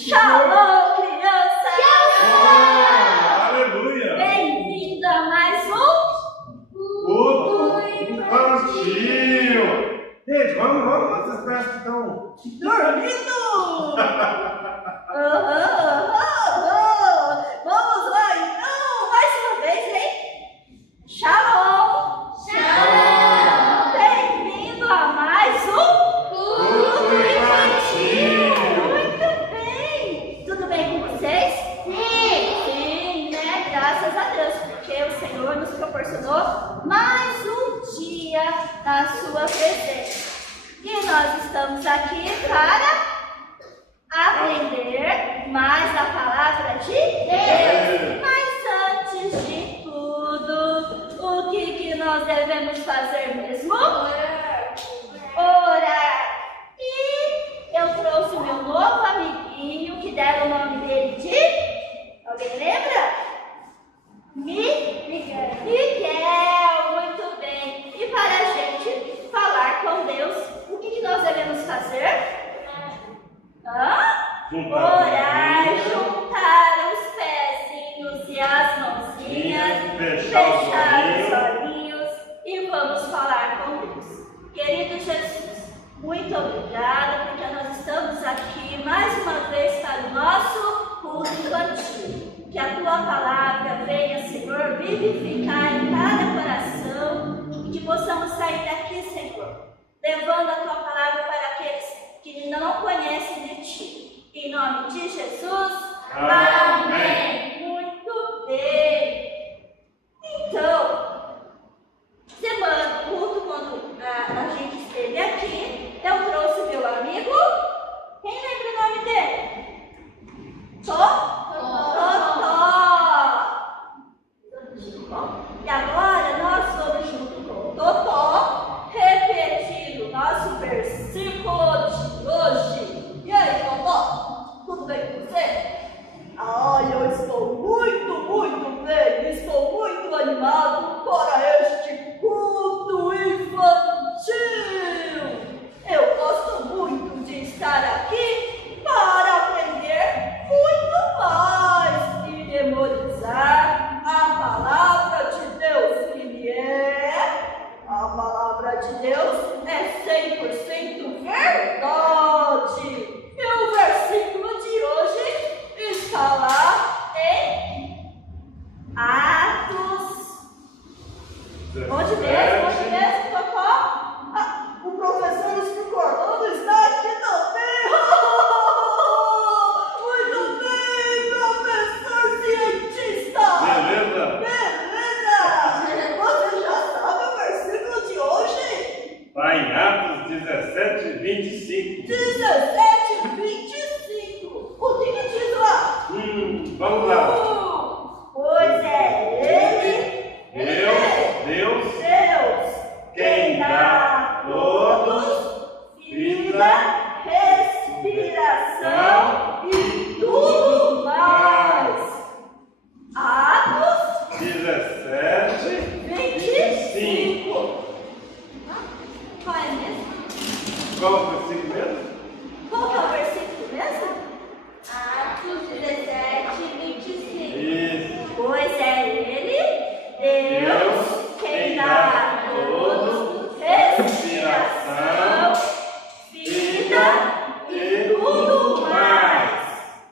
Shalom, crianças! Aleluia! Bem-vindo a mais um Culto infantil! Gente, vamos, vocês parecem que estão dormindo! Vamos lá então, mais uma vez, hein? Shalom! Shalom! Bem-vindo a mais um Culto infantil! Muito bem! Tudo bem com vocês? Sim, né? Graças a Deus, porque o Senhor nos proporcionou mais um dia na sua presença. E nós estamos aqui para aprender mais a palavra de Deus. Mas antes de tudo, o que nós devemos fazer mesmo? Orar. E eu trouxe o meu novo amiguinho, que deram o nome dele de... Alguém lembra? Miguel. Muito bem. E para a gente falar com Deus, o que nós devemos fazer? Orar, juntar os pezinhos e as mãozinhas, fechar os olhinhos e vamos falar com Deus. Querido Jesus, muito obrigada porque nós estamos aqui mais uma vez para o nosso culto infantil. Que a tua palavra venha, Senhor, vivificar em cada coração e que possamos sair daqui, Senhor, levando a tua palavra para aqueles que não conhecem de ti. Em nome de Jesus, amém. Muito bem. Então, semana, culto, quando a gente esteve aqui, eu trouxe meu amigo. Quem lembra o nome dele? Totó. E agora nós vamos junto com o Totó repetir o nosso versículo de hoje. E aí, Totó? Tudo bem com você? Ai, eu estou muito bem. Estou muito animado para este culto infantil. Eu gosto muito de estar aqui para aprender muito mais e memorizar a palavra de Deus, que a palavra de Deus é 100% verdade. E o versículo de hoje está lá em Atos. Onde mesmo, Totó? O professor explicou, onde está aqui também? Muito bem, professor cientista! Beleza? Você já sabe o versículo de hoje? Está em Atos 17:25. 17:25. O que diz lá? Vamos lá. Pois é Deus, quem dá a todos vida, respiração e tudo mais. Atos 17:25. Qual é mesmo? Qual é o versículo mesmo? Qual que é o versículo mesmo? Atos 17:25. Isso. Pois é ele, Deus, quem dá a todos respiração, vida e tudo mais.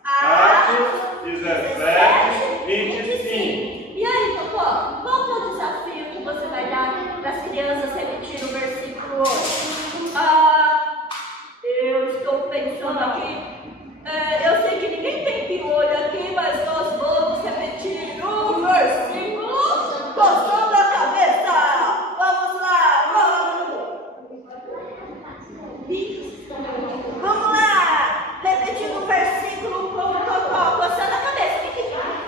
Atos 17:25. E aí, Totó, qual que é o desafio que você vai dar para as crianças repetir o versículo hoje? Eu estou pensando aqui. Eu sei que ninguém tem piolho aqui, mas nós vamos repetir o versículo coçando a cabeça. Vamos lá, vamos lá, repetindo o versículo com o Totó, coçando a cabeça.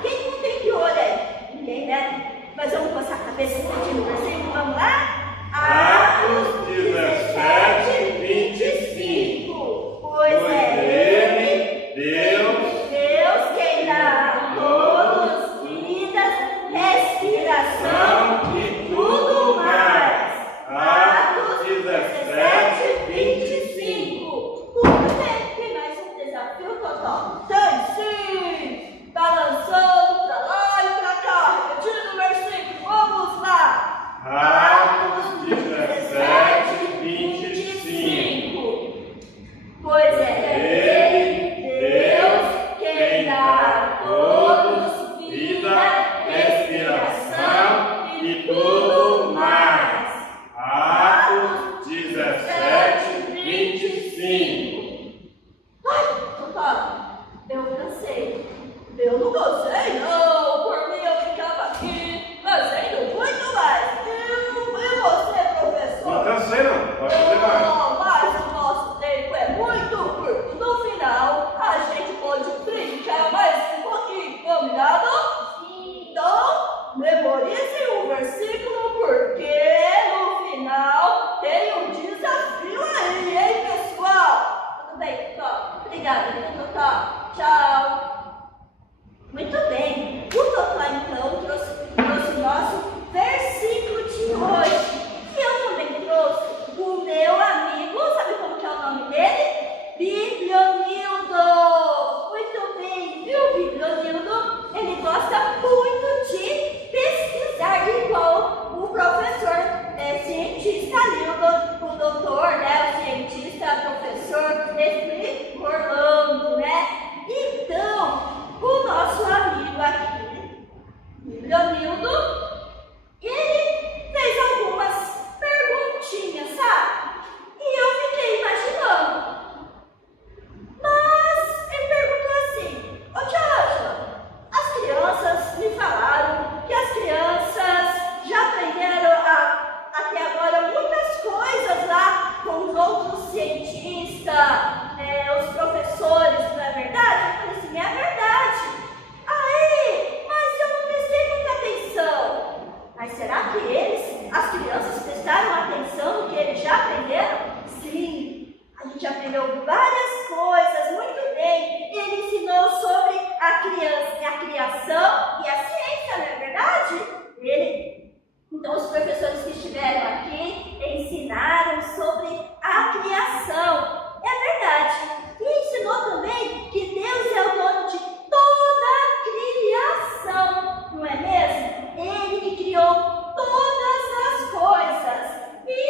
Quem não tem piolho aí? Ninguém, né? Mas vamos coçar a cabeça repetindo o versículo, vamos lá? Atos 17:25. cientista ali, o doutor, né? O cientista, o professor, esse Orlando, né? Então, o nosso amigo aqui, Leonildo, ele fez algumas perguntinhas, sabe? E eu fiquei imaginando. Mas ele perguntou assim: ô tia Ângela, as crianças me falaram que as crianças já aprenderam até agora muitas coisas lá com os outros cientistas, os professores, não é verdade? Eu falei assim: é verdade. Aí, mas eu não prestei muita atenção. Mas será que as crianças prestaram atenção no que eles já aprenderam? Sim, a gente aprendeu várias coisas, muito bem. Ele ensinou sobre a criação e a ciência, não é verdade? Então, os professores que estiveram aqui ensinaram sobre a criação. É verdade. E ensinou também que Deus é o dono de toda a criação, não é mesmo? Ele que criou todas as coisas. E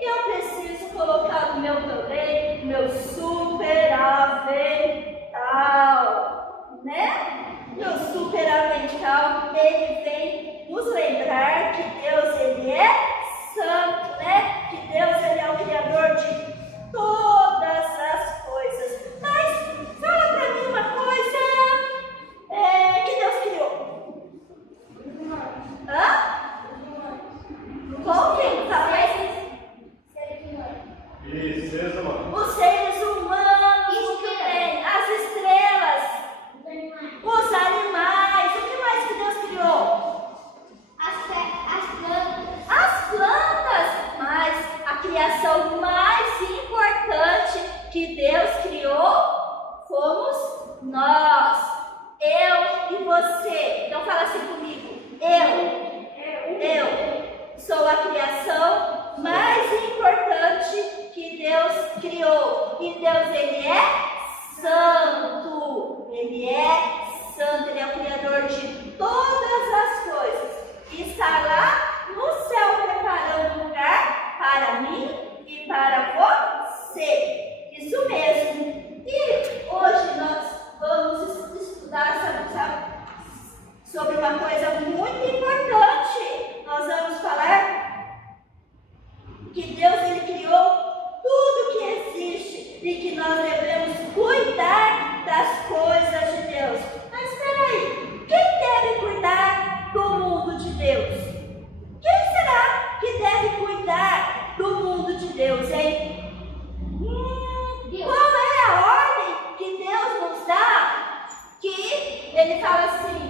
eu preciso colocar no meu também, meu super avental, né? Meu super avental, ele vem nos lembrar que Deus, ele é santo, né? Que Deus, ele é o criador de todas as coisas. Mas fala pra mim uma coisa que Deus criou. Hã? Qual que? E seres humanos. Os seres humanos, muito bem. As estrelas, os animais. O que mais que Deus criou? As plantas. Mas a criação mais importante que Deus criou fomos nós. Eu e você. Então fala assim comigo. Eu sou a criação mais importante que Deus criou. E Deus, ele é santo. Ele é santo. Ele é o criador de todas as coisas. E está lá no céu preparando um lugar para mim e para você. Isso mesmo. E hoje nós vamos estudar, sabe, sobre uma coisa muito importante. Nós vamos falar que Deus, ele criou tudo que existe e que nós devemos cuidar das coisas de Deus. Mas espera aí, quem deve cuidar do mundo de Deus? Quem será que deve cuidar do mundo de Deus, hein? Qual é a ordem que Deus nos dá? Que ele fala assim: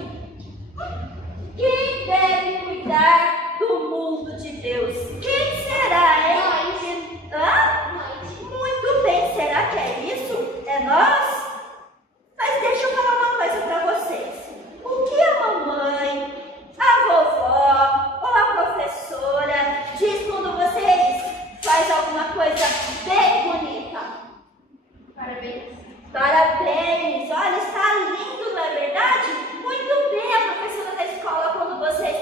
quem deve cuidar do mundo de Deus? Quem será, hein? Muito bem, será que é isso? É nós? Mas deixa eu falar uma coisa para vocês. O que a mamãe, a vovó ou a professora diz quando vocês fazem alguma coisa bem bonita? Parabéns! Olha, está lindo, não é verdade? Muito bem, a professora da escola, quando vocês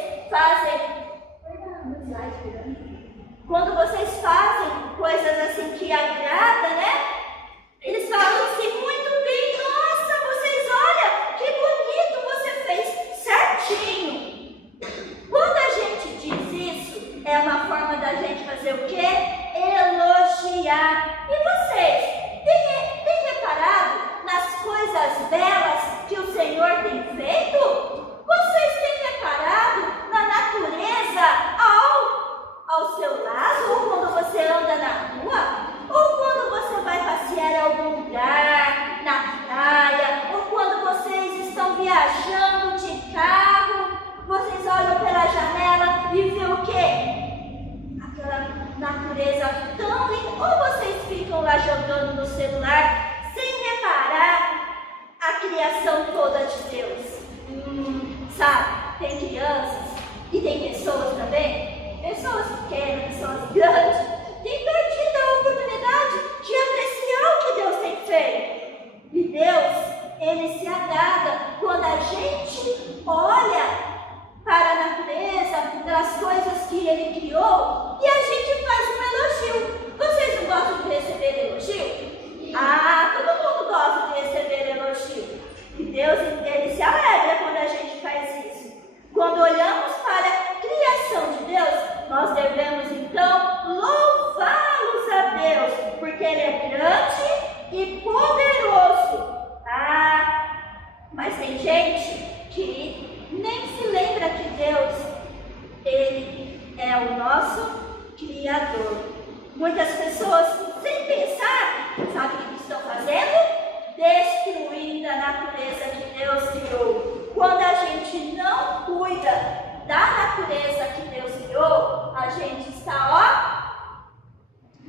fazem coisas assim que agradam, né? Eles falam assim: muito bem, nossa, vocês, olha, que bonito, você fez certinho. Quando a gente diz isso, é uma forma da gente fazer o quê? Elogiar. E vocês, têm reparado nas coisas belas que o Senhor tem feito? Vocês têm reparado na natureza ao seu lado, ou quando você anda na rua, ou quando você vai passear em algum lugar, na praia, ou quando vocês estão viajando de carro, vocês olham pela janela e vê o quê? Aquela natureza tão linda. Ou vocês ficam lá jogando no celular sem reparar a criação toda de Deus? Sabe, tem crianças e tem pessoas também, pessoas pequenas, pessoas grandes, têm perdido a oportunidade de apreciar o que Deus tem feito. E Deus, ele se agrada quando a gente olha para a natureza, pelas coisas que ele criou, e a gente Muitas pessoas, sem pensar, sabe o que estão fazendo? Destruindo a natureza que Deus criou. Quando a gente não cuida da natureza que Deus criou, a gente está,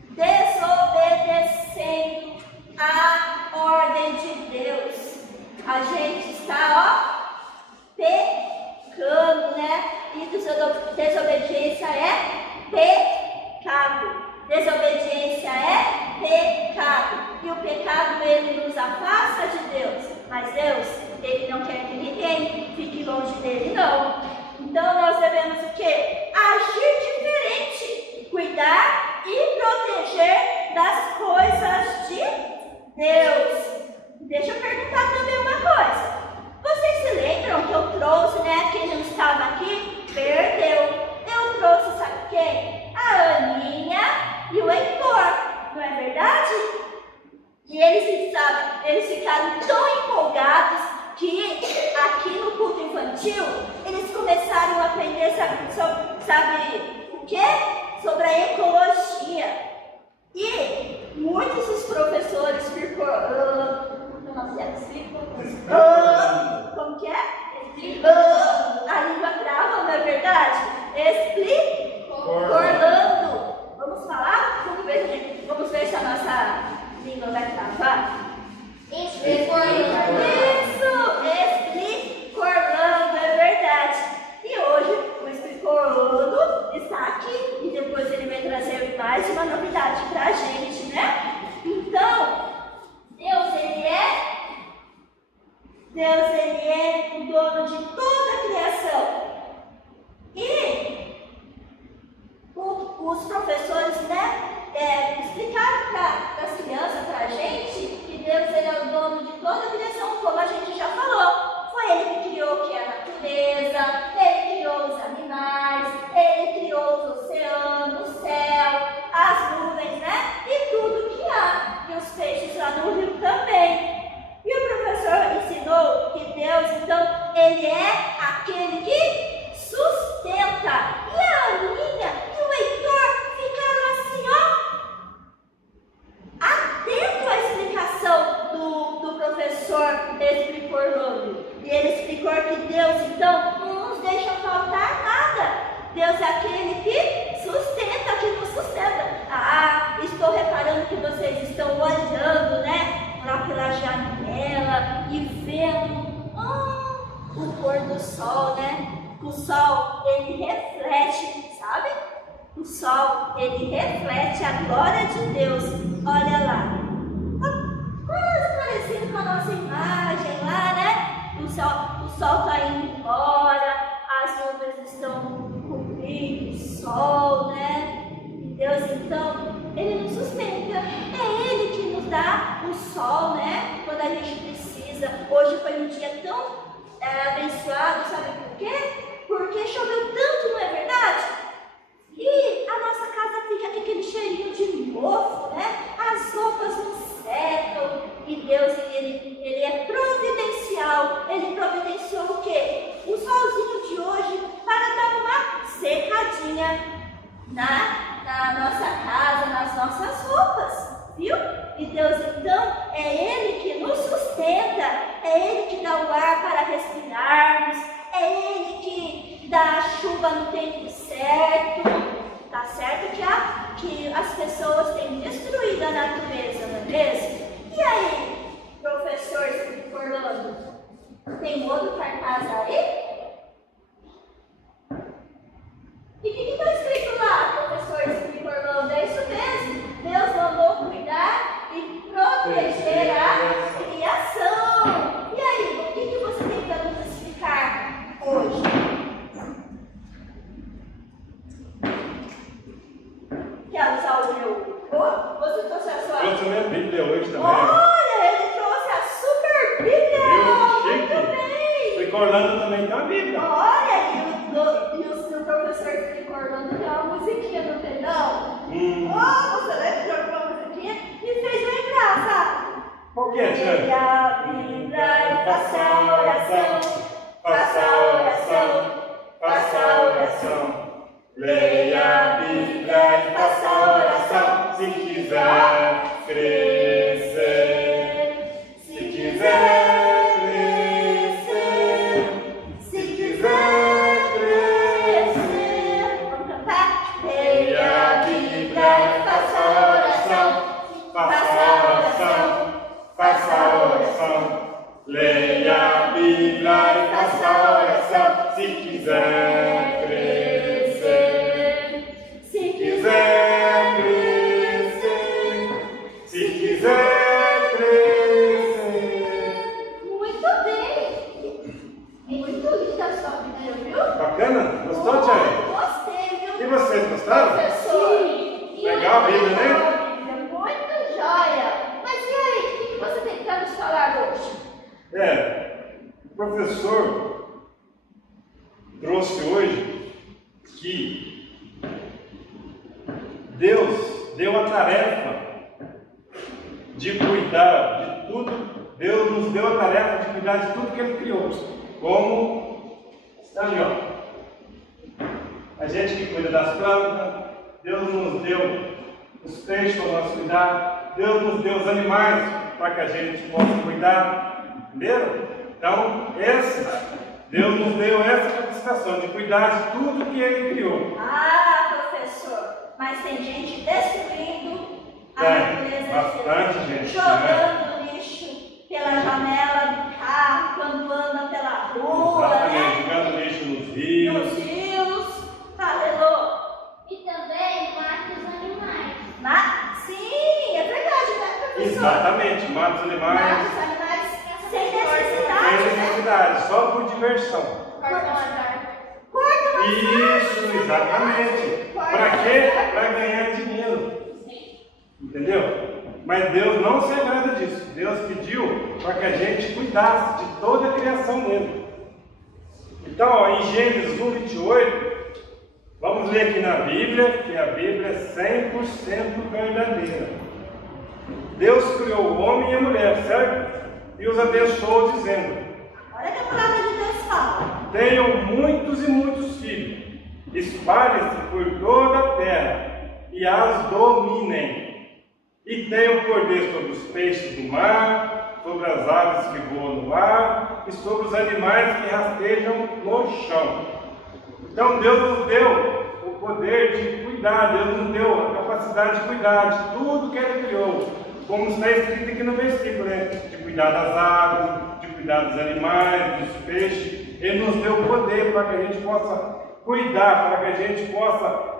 desobedecendo a ordem de Deus. A gente está, pecando, né? E desobediência é pecado. Desobediência é pecado. E o pecado, ele nos afasta de Deus. Mas Deus, ele não quer que ninguém fique longe dele, não. Então nós devemos o quê? Agir diferente. Cuidar e proteger das coisas de Deus. Deixa eu perguntar também uma coisa. Vocês se lembram que eu trouxe, né? Quem não estava aqui, perdeu. Eu trouxe, sabe quem? A Aninha e o Heitor. Não é verdade? E eles ficaram tão empolgados que aqui no culto infantil, eles começaram a aprender, sabe o quê? Sobre a ecologia. E muitos dos professores ficam... como que é? A língua trava, não é verdade? Orlando. Vamos falar? Vamos ver se a nossa língua vai travar. Explicorlando, é verdade. E hoje o Explicorlando está aqui e depois ele vai trazer mais uma novidade para a gente, né? Então, Deus ele é o dono de toda a criação. E os professores, né, explicaram para as crianças, para a gente, que Deus ele é o dono de toda a criação, como a gente já falou. Foi ele que criou o que é a natureza, ele criou os animais, ele criou os oceanos, o céu, as nuvens, né? E tudo que há. E os peixes lá no rio também. E o professor ensinou que Deus, então, ele é aquele que sustenta. E a Aninha e o Heitor ficaram assim, atento à explicação do professor Explicorlando. E ele explicou que Deus, então, não nos deixa faltar nada. Deus é aquele que sustenta, que nos sustenta. Estou reparando que vocês estão olhando, né, lá pela janela e vendo o pôr do sol, né? O sol, ele reflete, sabe? O sol, ele reflete a glória de Deus. Olha lá. Quase parecido com a nossa imagem lá, né? O sol está indo embora, as nuvens estão cobrindo o sol, né? E Deus, então, ele nos sustenta. É ele que nos dá o sol, né? Quando a gente precisa. Hoje foi um dia tão abençoado, sabe por quê? Porque choveu tanto, não é verdade? E a nossa casa fica com aquele cheirinho de mofo, né? As roupas não secam. E Deus, ele é providencial. Ele providenciou o quê? O solzinho de hoje para dar uma secadinha na nossa casa, nas nossas roupas. Viu? E Deus, então, é Ele que nos sustenta. É Ele que dá o ar para respirarmos. É Ele que dá a chuva no tempo certo. Tá certo que as pessoas têm destruído a natureza, não é mesmo? E aí, professor Orlando, tem outro cartaz aí? E o que está escrito lá, professor Orlando? É isso mesmo. Deus mandou cuidar e proteger a criação. E aí, o que você tem para nos explicar hoje? Quer usar o meu? Você trouxe a sua? Trouxe a minha Bíblia hoje também. Olha, ele trouxe a super Bíblia! Muito bem! Explicorlando também tem uma Bíblia. Olha, e o seu professor Explicorlando tem uma musiquinha no pedal. Você lembra uma musiquinha? Me fez lembrar, sabe? Qual que é, Tiago? Leia a Bíblia e faça a oração. Faça a oração. Faça a oração. Leia a Bíblia e faça a oração. crescer. Se quiser crescer. Se quiser crescer. Vamos cantar? Leia a Bíblia e faça oração. Faça oração. Faça oração. Leia a Bíblia e faça oração. Se quiser crescer. Se quiser crescer. Se quiser crescer. Muito bem. Muito linda a sua Bíblia, viu? Bacana? Gostou, Tiago? Gostei, viu? E vocês gostaram? Professor. Legal a Bíblia, né? Muito joia. Mas e aí, o que você tem para nos falar hoje? O professor trouxe hoje que Deus deu a tarefa de cuidar de tudo. Deus nos deu a tarefa de cuidar de tudo que Ele criou. Como está ali, ó. A gente que cuida das plantas, Deus nos deu os peixes para nós cuidar, Deus nos deu os animais para que a gente possa cuidar, entenderam? Então, Deus nos deu essa capacitação de cuidar de tudo que Ele criou. Ah, professor, mas tem gente destruindo a natureza bastante de Deus, gente, jogando lixo pela janela do carro, quando anda pela rua, Exatamente, jogando lixo nos rios. Nos rios, aleluia. E também mata os animais. Sim, é verdade, né, professor? Exatamente, mata os Mata animais os animais sem sem necessidade, né? necessidade, só por diversão. Cortam as árvores. Corta uma Isso, exatamente. Para quê? Para ganhar dinheiro. Entendeu? Mas Deus não se agrada disso. Deus pediu para que a gente cuidasse de toda a criação dele. Então, ó, em Gênesis 1:28, vamos ler aqui na Bíblia, que a Bíblia é 100% verdadeira. Deus criou o homem e a mulher, certo? E os abençoou dizendo: Olha que a palavra de Deus fala. tenham muitos e muitos filhos, espalhem-se por toda a terra e as dominem. E tenham poder sobre os peixes do mar, sobre as aves que voam no ar e sobre os animais que rastejam no chão. Então Deus nos deu o poder de cuidar, Deus nos deu a capacidade de cuidar de tudo que Ele criou. Como está escrito aqui no versículo, né? De cuidar das aves, de cuidar dos animais, dos peixes. Ele nos deu o poder para que a gente possa cuidar, para que a gente possa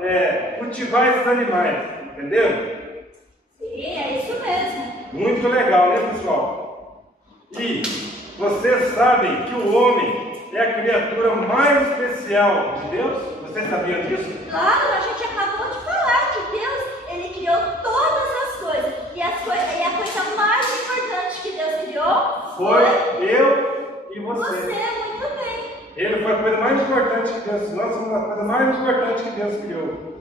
cultivar esses animais, entendeu? Sim, é isso mesmo. Muito legal, né, pessoal? E vocês sabem que o homem é a criatura mais especial de Deus? Vocês sabiam disso? Claro, a gente acabou de falar que Deus, Ele criou todas as coisas. E a coisa mais importante que Deus criou Foi eu e você, você. muito bem. Ele foi a coisa mais importante que Deus. Nós somos a coisa mais importante que Deus criou.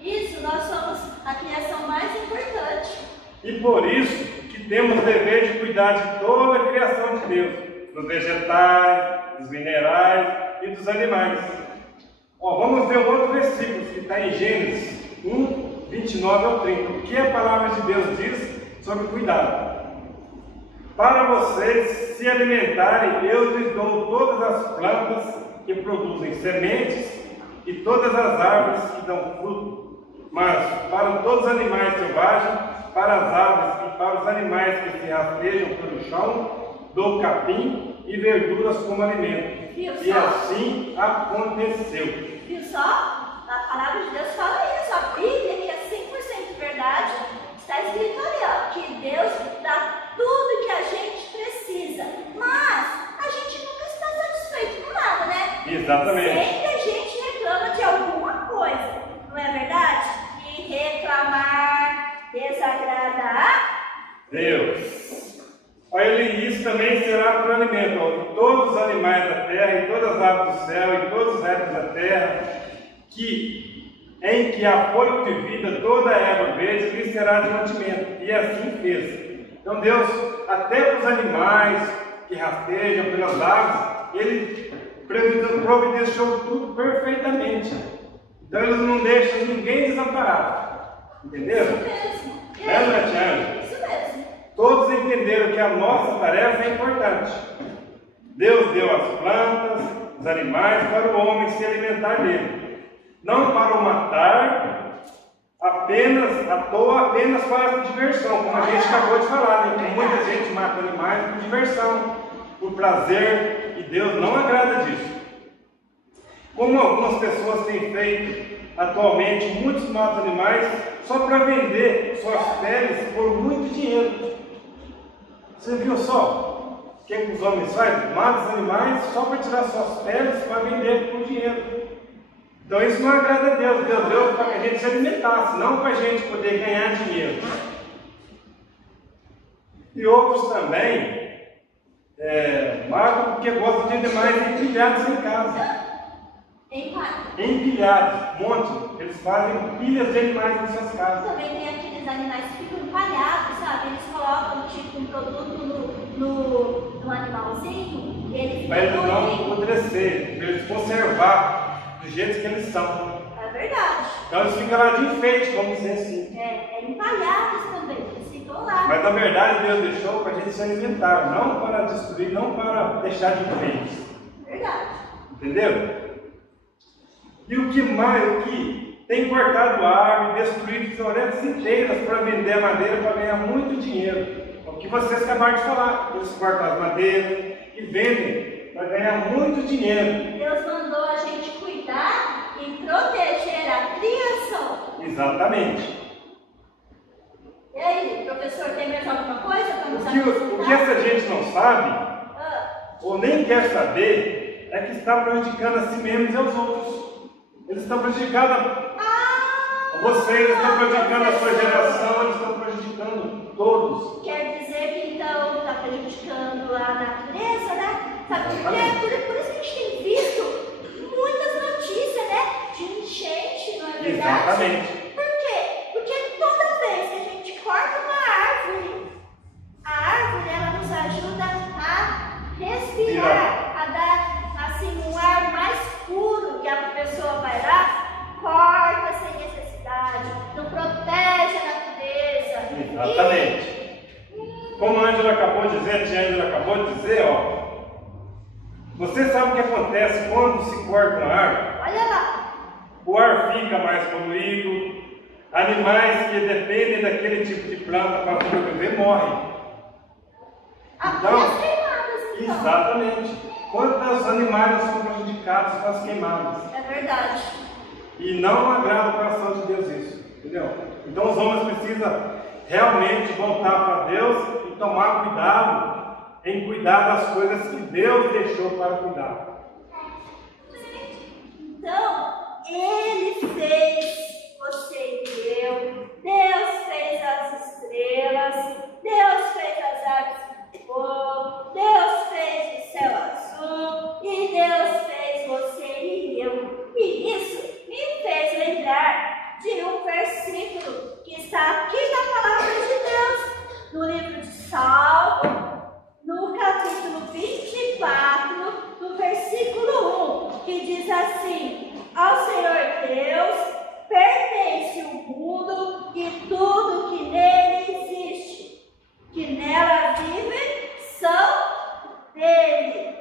Isso, nós somos a criação mais importante. E por isso que temos o dever de cuidar de toda a criação de Deus, dos vegetais, dos minerais e dos animais. Ó, vamos ver um outro versículo que está em Gênesis 1:29 ao 30. O que a palavra de Deus diz sobre cuidado? Para vocês se alimentarem, eu lhes dou todas as plantas que produzem sementes e todas as árvores que dão fruto. Mas para todos os animais selvagens, para as aves e para os animais que se rastejam pelo chão, dou capim e verduras como alimento. Viu E só? assim aconteceu. Viu só? A palavra de Deus fala isso. A Bíblia, que é 100% verdade, está escrito ali, ó, que Deus dá tudo que a gente precisa. Mas a gente nunca está satisfeito com nada, né? Exatamente. Sempre a gente reclama de alguma coisa. Não é verdade? E reclamar desagrada a Deus. Olha, isso também será por alimento. Ó, todos os animais da terra, e todas as aves do céu, e todos os répteis da terra, em que há fôlego de vida, toda a erva verde lhe será de mantimento. E assim fez. Então Deus, até para os animais que rastejam, pelas aves, Ele providenciou tudo perfeitamente. Então Ele não deixa ninguém desamparado. Entenderam? Isso mesmo. E Lembra, Tiana? Isso mesmo. Todos entenderam que a nossa tarefa é importante. Deus deu as plantas, os animais para o homem se alimentar dele. Não para o matar apenas à toa, apenas para diversão, como a gente acabou de falar, né? Tem muita gente mata animais por diversão, por prazer, e Deus não agrada disso. Como algumas pessoas têm feito atualmente, muitos matam animais só para vender suas peles por muito dinheiro. Você viu só o que os homens fazem? Matam os animais só para tirar suas peles para vender por dinheiro. Então isso não agrada a Deus. Deus deu para que a gente se alimentasse, não para a gente poder ganhar dinheiro. E outros também matam porque gostam de animais empilhados em casa. Empilhados, um monte. Eles fazem pilhas de animais em suas casas. Também tem aqueles animais que ficam empalhados, sabe? Eles colocam tipo um produto no animalzinho e eles Para eles não apodrecerem, para eles conservar do jeito que eles são. É verdade. Então eles ficam lá de enfeite, vamos dizer assim. Empalhados também, eles ficam lá. Mas na verdade Deus deixou para a gente se alimentar, não para destruir, não para deixar de enfeite. Verdade. Entendeu? E o que tem cortado a árvore, destruído florestas inteiras para vender a madeira para ganhar muito dinheiro. O que vocês acabaram de falar, eles cortam as madeiras e vendem para ganhar muito dinheiro. Deus mandou a gente cuidar e proteger a criação. Exatamente. E aí, professor, tem mais alguma coisa para nos O que essa gente não sabe, ou nem quer saber, é que está prejudicando a si mesmos e aos outros. Eles estão prejudicando a vocês, eles estão prejudicando a sua geração, eles estão prejudicando todos. Quer dizer que então está prejudicando a natureza, né? Sabe por quê? Por isso que a gente tem visto muitas notícias, né? De enchente, não é verdade? Exatamente. Por quê? Porque toda vez que a gente corta uma árvore, a árvore ela nos ajuda a respirar, a dar assim um ar mais puro, e a pessoa vai lá, corta sem necessidade, não protege a natureza. Exatamente. Como a Ângela acabou de dizer, a tia Ângela acabou de dizer, você sabe o que acontece quando se corta uma árvore? Olha lá. O ar fica mais poluído, animais que dependem daquele tipo de planta para sobreviver morrem. Então, as queimadas, então. Exatamente. Quantos animais são prejudicados com as queimadas? É verdade. E não agrada o coração de Deus isso, entendeu? Então os homens precisam realmente voltar para Deus e tomar cuidado em cuidar das coisas que Deus deixou para cuidar. Então, Ele fez você e eu, Deus fez as estrelas, Deus fez as aves do fogo, Deus fez o céu azul e Deus fez você e eu. E isso me fez lembrar de um versículo que está aqui na palavra de Deus, no livro de Salmo, no capítulo 24, no versículo 1, que diz assim: ao Senhor Deus pertence o mundo e tudo que nele existe, que nela vivem são dele.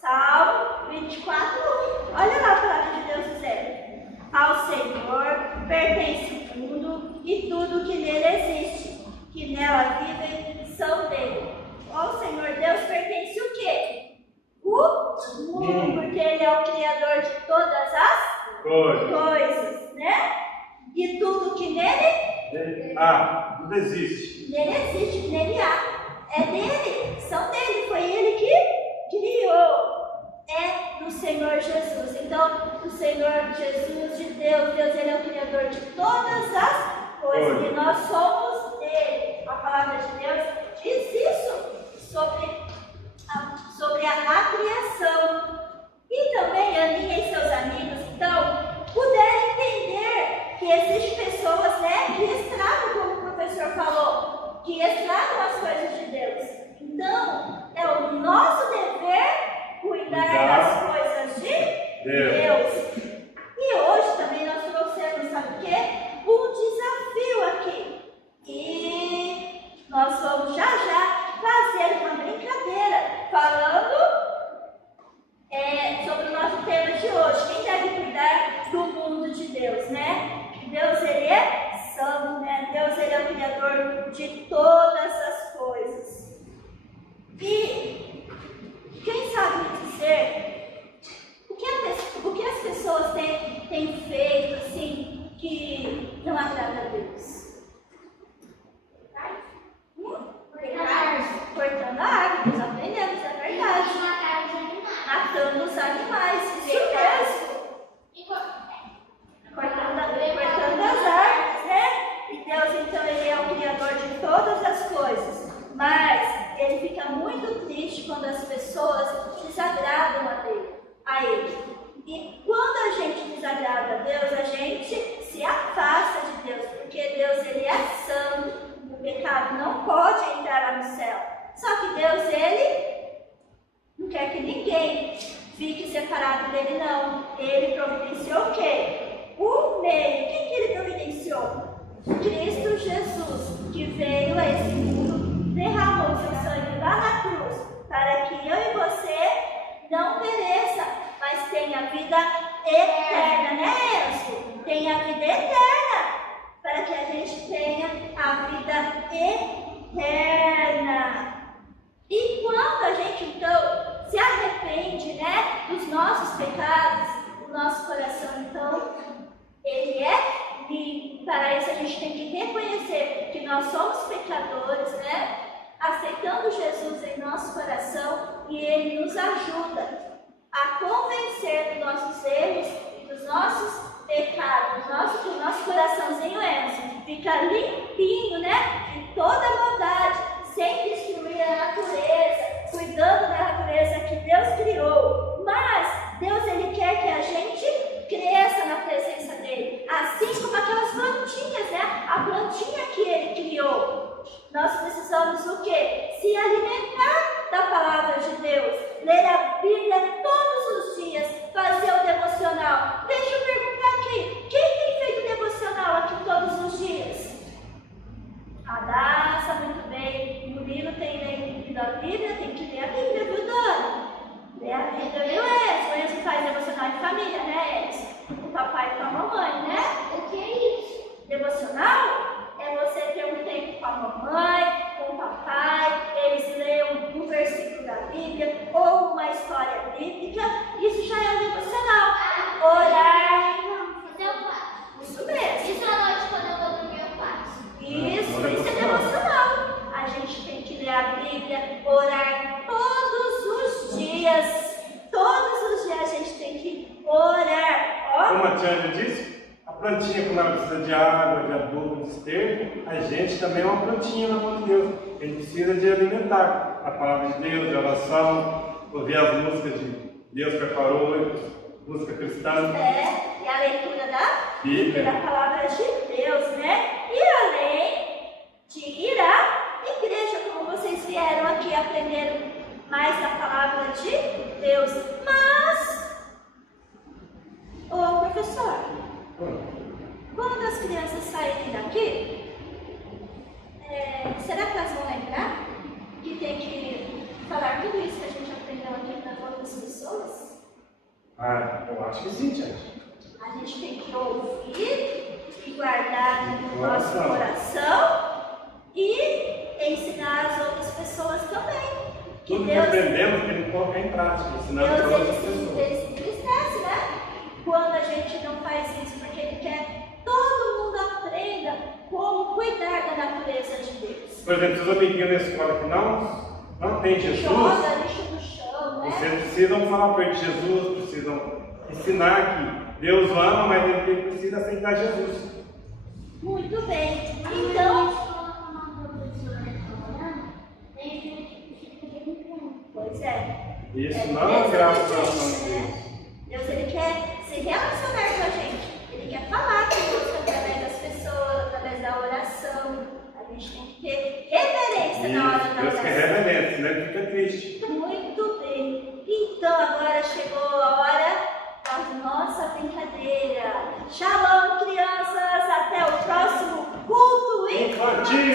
Salmo 24, 1. Olha lá a palavra de Deus dizendo: ao Senhor pertence o mundo e tudo que nele existe, que nela vivem são dele. Ao Senhor Deus pertence o quê? O mundo, porque Ele é o Criador de todas as coisas, né? E tudo que nele tudo existe. Nele existe, nele há. É dele, são dele, foi Ele que criou. É do Senhor Jesus. Então, o Senhor Jesus de Deus, Ele é o Criador de todas as coisas. E nós somos dele. A palavra de Deus diz isso sobre a criação. E também Aninha e seus amigos, então, puderam entender que existem pessoas, né, que estragam, como o professor falou, que estragam as coisas de Deus. Então, é o nosso dever cuidar das coisas de Deus. E hoje também nós trouxemos, sabe o quê? Um desafio aqui. agradando a Deus? Cortando a árvore, nós aprendemos, é verdade. Matando os animais, isso mesmo. Cortando as árvores, né? E Deus, então, Ele é o Criador de todas as coisas. Mas Ele fica muito triste quando as pessoas desagradam a Ele. E quando a gente desagrada a Deus, a gente se afasta de Deus, porque Deus, Ele é santo. O pecado não pode entrar lá no céu. Só que Deus, Ele não quer que ninguém fique separado dele, não. Ele providenciou o quê? O meio. Quem que Ele providenciou? Cristo Jesus, que veio a esse mundo, derramou seu sangue lá na cruz, para que eu e você não pereça, mas tenha vida eterna, né, Enzo? Tenha vida eterna, para que a gente tenha a vida eterna. E quando a gente, então, se arrepende, né, dos nossos pecados, o nosso coração, então, ele é limpo. Para isso a gente tem que reconhecer que nós somos pecadores, né, aceitando Jesus em nosso coração, e Ele nos ajuda a convencer dos nossos erros e dos nossos pecados. O nosso coraçãozinho, Enzo, fica limpinho, né, de toda maldade, sem destruir a natureza, cuidando da natureza que Deus criou. Mas Deus, Ele quer que a gente cresça na presença dEle, assim como aquelas plantinhas, né? A plantinha que Ele criou. Nós precisamos o quê? Se alimentar da palavra de Deus, ler a Bíblia todos os dias, fazer o devocional. Deixa eu perguntar aqui, quem tem feito devocional aqui todos os dias? A Daça, muito bem. O Murilo tem lido a Bíblia, tem que ler a Bíblia, viu, Dani? Ler a Bíblia, viu, Enzo? O Enzo faz devocional em família, né, Enzo? Com o papai e com a mamãe, né? O que é isso? Devocional é você ter um tempo com a mamãe, com o papai, eles leem um versículo da Bíblia ou uma história bíblica. Isso já é um devocional. Orar. Isso mesmo. Isso à noite, quando eu vou dormir, eu faço. Isso é devocional. A gente tem que ler a Bíblia, orar todos os dias. Todos os dias a gente tem que orar. Ó. Como a Tiana disse, a plantinha, quando ela precisa de água, de adubo, de esterco, a gente também é uma plantinha na mão de Deus. A gente precisa de alimentar a palavra de Deus, de oração, ouvir as músicas de Deus preparou, música cristã. É, e a leitura da Bíblia, da palavra de Deus, né? E além de ir à igreja, como vocês vieram aqui aprender mais da palavra de Deus. Mas, ô professor, quando as crianças saírem daqui, será que elas vão lembrar que tem que falar tudo isso que a gente aprendeu aqui para outras pessoas? Ah, eu acho que sim, Tiana. A gente tem que ouvir e guardar no nosso coração e ensinar as outras pessoas também. Que Tudo que Deus, aprendemos tem que colocar em prática, ensinando para outras pessoas. ele se entristece, né? Quando a gente não faz isso, porque Ele quer que todo mundo aprenda como cuidar da natureza de Deus. Por exemplo, os amiguinhos da escola que não tem Jesus, Joga lixo no chão, né? vocês precisam falar perto de Jesus, precisam ensinar que Deus ama, mas ele precisa aceitar Jesus. Muito bem. Então, pois é. Isso não é graças a Deus. né? Deus, Ele quer se relacionar com a gente. Ele quer falar conosco através das pessoas, através da oração. A gente tem que ter reverência na hora da Deus quer oração. reverência, senão ele fica triste. Muito bem. Então agora chegou a hora da nossa brincadeira. Shalom, crianças. Até o próximo culto infantil.